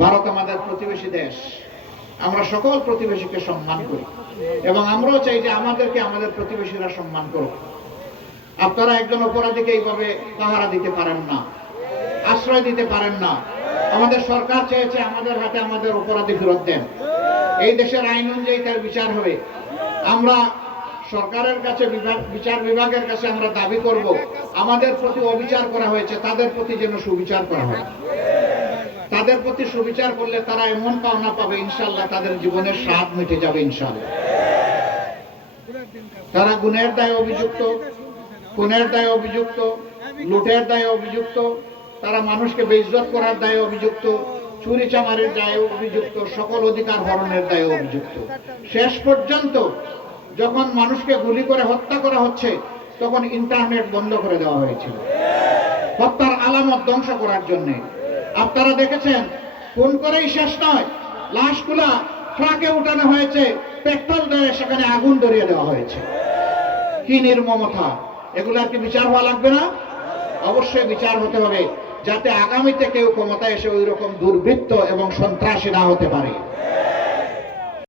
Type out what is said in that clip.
ভারত আমাদের প্রতিবেশী দেশ, আমরা সকল প্রতিবেশীকে সম্মান করি এবং আমরাও চাই যে আমাদেরকে আমাদের প্রতিবেশীরা সম্মান করুক। আপনারা একজন অপরাধীকে এইভাবে পাহারা দিতে পারেন না, আশ্রয় দিতে পারেন না। আমাদের সরকার চেয়েছে আমাদের হাতে আমাদের অপরাধী ফেরত দেন, এই দেশের আইন অনুযায়ী তার বিচার হবে। আমরা সরকারের কাছে, বিচার বিভাগের কাছে আমরা দাবি করব, আমাদের প্রতি অবিচার করা হয়েছে তাদের প্রতি যেন সুবিচার করা হয়। তাদের প্রতি সুবিচার করলে তারা এমন পাওনা পাবে ইনশাআল্লাহ, তাদের জীবনের স্বাদ মিটে যাবে ইনশাআল্লাহ। তারা গুণের দায়ে অভিযুক্ত, খুনের দায়ে অভিযুক্ত, লুটের দায়ে অভিযুক্ত, তারা মানুষকে বেইজ্জত করার দায়ে অভিযুক্ত, চুরি চামারের দায়ে অভিযুক্ত, সকল অধিকার হরণের দায়ে অভিযুক্ত। শেষ পর্যন্ত যখন মানুষকে গুলি করে হত্যা করা হচ্ছে তখন ইন্টারনেট বন্ধ করে দেওয়া হয়েছিল হত্যার আলামত ধ্বংস করার জন্য। আপনারা দেখেছেন, ফোন করেই শেষ নয়, লাশগুলা ট্রাকে উঠানো হয়েছে, পেট্রোল দিয়ে সেখানে আগুন ধরিয়ে দেওয়া হয়েছে। কি নির্মমতা! এগুলার কি বিচার হওয়া লাগবে না? অবশ্যই বিচার হতে হবে, যাতে আগামীতে কেউ ক্ষমতায় এসে ওই রকম দুর্বৃত্ত এবং সন্ত্রাসী না হতে পারে।